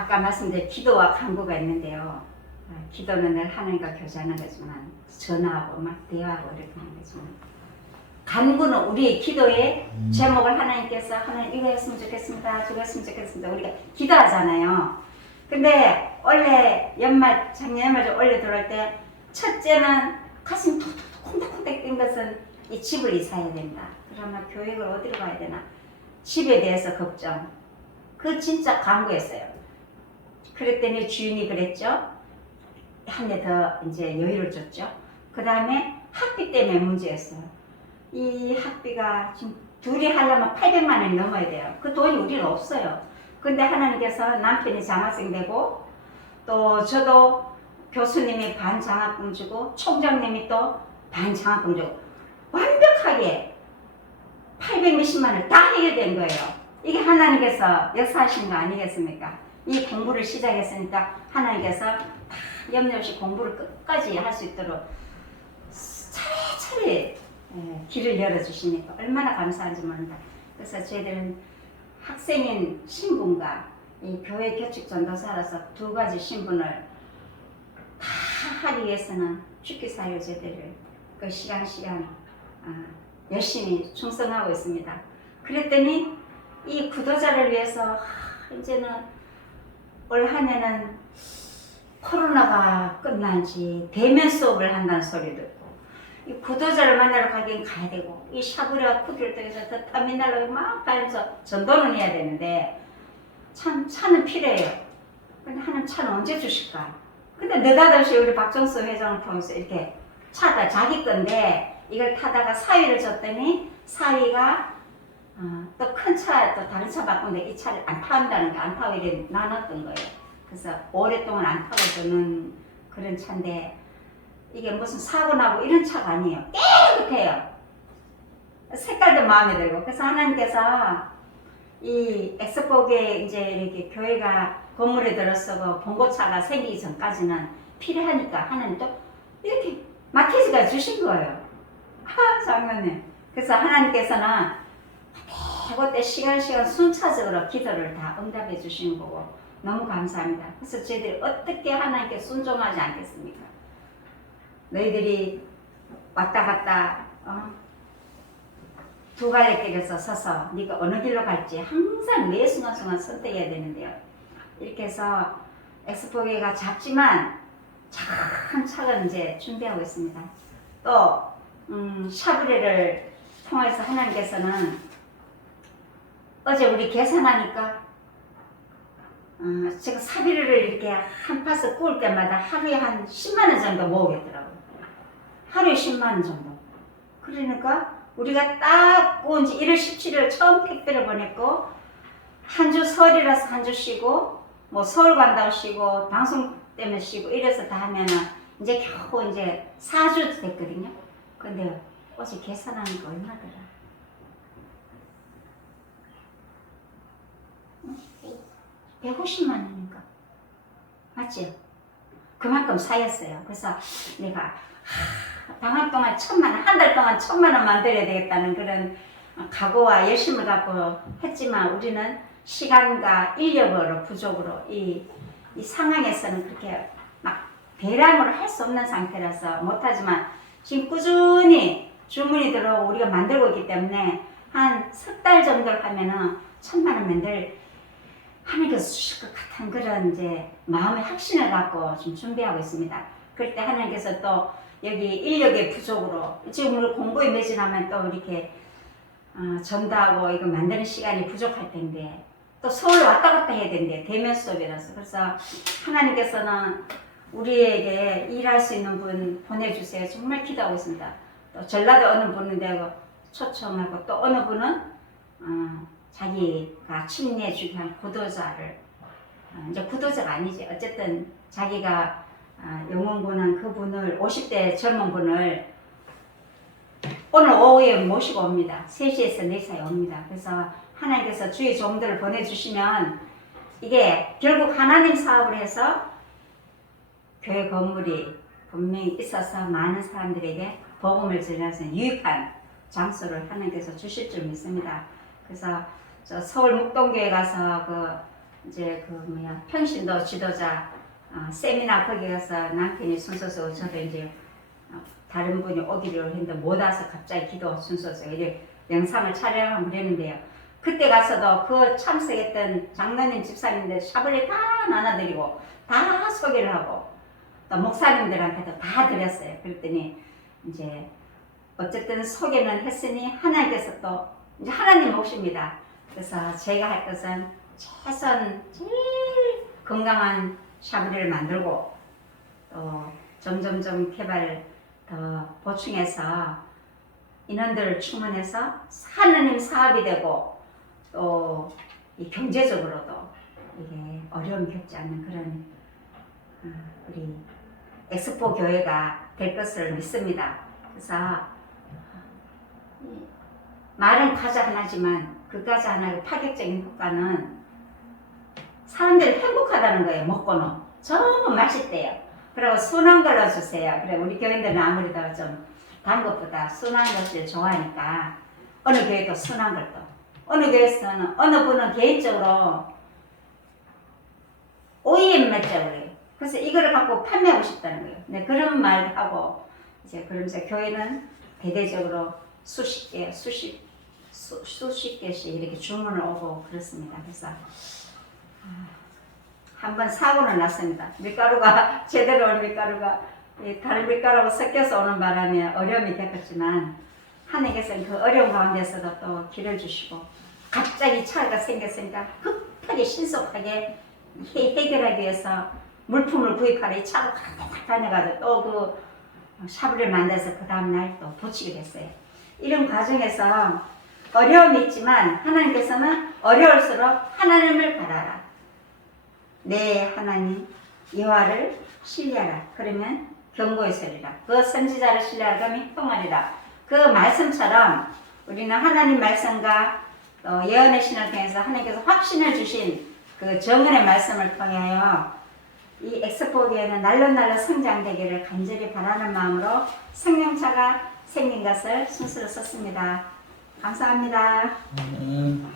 아까 말씀드린 기도와 간구가 있는데요. 아, 기도는 늘 하나님과 교제하는 거지만 전화하고 막 대화하고 이렇게 하는 거지만 간구는 우리의 기도의 제목을 하나님께서 하나님 이거 했으면 좋겠습니다. 저거 했으면 좋겠습니다. 우리가 기도하잖아요. 근데 원래 연말 작년 연말 좀 원래 들어올 때 첫째는 가슴 톡톡톡 콩닥콩닥 뛴 것은 이 집을 이사해야 된다. 그러면 교육을 어디로 가야 되나? 집에 대해서 걱정. 그 진짜 간구였어요. 그랬더니 주인이 그랬죠. 한대더 이제 여유를 줬죠. 그 다음에 학비 때문에 문제였어요. 이 학비가 지금 둘이 하려면 800만 원이 넘어야 돼요. 그 돈이 우리는 없어요. 근데 하나님께서 남편이 장학생 되고 또 저도 교수님이 반 장학금 주고 총장님이 또 반 장학금 주고 완벽하게 800 몇십만 원을 다 해결된 거예요. 이게 하나님께서 역사하신 거 아니겠습니까? 이 공부를 시작했으니까 하나님께서 다 염려 없이 공부를 끝까지 할 수 있도록 차례차례 예, 길을 열어주시니까 얼마나 감사한지 모른다. 그래서 저희들은 학생인 신분과 이 교회 교칙 전도사로서 두 가지 신분을 다 하기 위해서는 죽기 사유 제대를 그 시간 시간 아, 열심히 충성하고 있습니다. 그랬더니 이 구도자를 위해서 하, 이제는 올 한해는 코로나가 끝난 지 대면 수업을 한다는 소리 듣고 이 구도자를 만나러 가긴 가야 되고 이 샤브리와 쿠디를 통해서 더 터미널로 막 가면서 전도는 해야 되는데 참 차는 필요해요. 근데 하나님 차는 언제 주실까? 근데 느닷없이 우리 박정수 회장을 통해서 이렇게 차가 자기 건데 이걸 타다가 사위를 줬더니 사위가 어, 또큰 차 또 다른 차 바꾸는데 이 차를 안 타온다는 게안 타고 이래 나눴던 거예요. 그래서 오랫동안 안 타고 주는 그런 차인데 이게 무슨 사고 나고 이런 차가 아니에요. 깨끗해요. 색깔도 마음에 들고 그래서 하나님께서 이 엑스포게 이제 이렇게 교회가 건물에 들어서고 봉고차가 생기기 전까지는 필요하니까 하나님 또 이렇게 마켓이가 주신 거예요. 하 장난해. 그래서 하나님께서는 그때 시간 시간 순차적으로 기도를 다 응답해 주시는 거고 너무 감사합니다. 그래서 저희들이 어떻게 하나님께 순종하지 않겠습니까? 너희들이 왔다 갔다 어? 두 갈래 길에서 서서 네가 어느 길로 갈지 항상 매 순간순간 선택해야 되는데요. 이렇게 해서 엑스포게가 작지만 차근차근 이제 준비하고 있습니다. 또 음, 샤브레를 통해서 하나님께서는 어제 우리 계산하니까 어, 지금 사비를 이렇게 한 파스 구울 때마다 하루에 한 10만 원 정도 모으겠더라고요. 하루에 10만 원 정도. 그러니까 우리가 딱 구운 지 1월 17일 처음 택배를 보냈고 한 주 설이라서 한 주 쉬고 뭐 서울 간다고 쉬고 방송 때문에 쉬고 이래서 다 하면은 이제 겨우 이제 4주 됐거든요. 근데 어제 계산하니까 얼마더라? 150만 원인가? 맞지? 그만큼 쌓였어요. 그래서 내가 하, 방학 동안 천만 원, 한 달 동안 천만 원 만들어야 되겠다는 그런 각오와 열심을 갖고 했지만 우리는 시간과 인력으로 부족으로 이, 이 상황에서는 그렇게 막 대량으로 할 수 없는 상태라서 못하지만 지금 꾸준히 주문이 들어오고 우리가 만들고 있기 때문에 한 석 달 정도를 하면은 천만 원 만들 하나님께서 주실 것 같은 그런 이제 마음의 확신을 갖고 지금 준비하고 있습니다. 그럴 때 하나님께서 또 여기 인력의 부족으로 지금 우리 공부에 매진하면 또 이렇게 어, 전도하고 이거 만드는 시간이 부족할 텐데 또 서울 왔다 갔다 해야 된대 대면 수업이라서 그래서 하나님께서는 우리에게 일할 수 있는 분 보내주세요. 정말 기도하고 있습니다. 또 전라도 어느 분은 되고 초청하고 또 어느 분은 어, 자기가 침례주기 한 구도자를 어, 이제 구도자가 아니지 어쨌든 자기가 아, 영원군은 그분을 50대 젊은 분을 오늘 오후에 모시고 옵니다. 3시에서 4시에 옵니다. 그래서 하나님께서 주의 종들을 보내주시면 이게 결국 하나님 사업을 해서 교회 건물이 분명히 있어서 많은 사람들에게 복음을 전해서 유익한 장소를 하나님께서 주실 줄 믿습니다. 그래서 저 서울 묵동교회 가서 그 이제 그 뭐야 평신도 지도자 어, 세미나 거기 가서 남편이 순서서 저도 이제 어, 다른 분이 오기로 했는데 못 와서 갑자기 기도 순서서 이제 영상을 촬영하고 그랬는데요. 그때 가서도 그 참석했던 장로님 집사님들 샤브를 다 나눠드리고 다 소개를 하고 또 목사님들한테도 다 드렸어요. 그랬더니 이제 어쨌든 소개는 했으니 하나님께서 또 이제 하나님 몫입니다. 그래서 제가 할 것은 최선 제일 건강한 샤브리를 만들고 또 점점점 개발 더 보충해서 인원들을 충원해서 하느님 사업이 되고 또이 경제적으로도 이게 어려움 겪지 않는 그런 어, 우리 엑스포 교회가 될 것을 믿습니다. 그래서 이 말은 과자 하나지만 그 과자 하나의 파격적인 효과는 사람들이 행복하다는 거예요. 먹고는 전부 맛있대요. 그리고 순한 걸로 주세요. 그래 우리 교인들은 아무래도 좀단 것보다 순한 것을 좋아하니까 어느 교회도 순한 걸 또. 어느 교회에서는 어느 분은 개인적으로 OEM 매장을 해요. 그래서 이거를 갖고 판매하고 싶다는 거예요. 네, 그런 말도 하고 이제 그러면서 교회는 대대적으로 수십 개, 수십 수, 수십 개씩 이렇게 주문을 오고 그렇습니다. 그래서 한 번 사고는 났습니다. 밀가루가 제대로 온 밀가루가 이 다른 밀가루하고 섞여서 오는 바람에 어려움이 겪었지만 하나님께서는 그 어려운 가운데서도 또 길을 주시고 갑자기 차가 생겼으니까 급하게 신속하게 해- 해결하기 위해서 물품을 구입하러 이 차로 가득 다녀가지고 또그 샤브를 만들어서 그 다음날 또 도치게 됐어요. 이런 과정에서 어려움이 있지만 하나님께서는 어려울수록 하나님을 바라라. 내 하나님 여호와를 신뢰하라. 그러면 경고의 소리라. 그 선지자를 그러면 평안이라. 그 말씀처럼 우리는 하나님 말씀과 또 예언의 신을 통해서 하나님께서 확신을 주신 그 정은의 말씀을 통하여 이 엑스포기에는 날로날로 성장되기를 간절히 바라는 마음으로 생명차가 생긴 것을 순수로 썼습니다. 감사합니다. 음,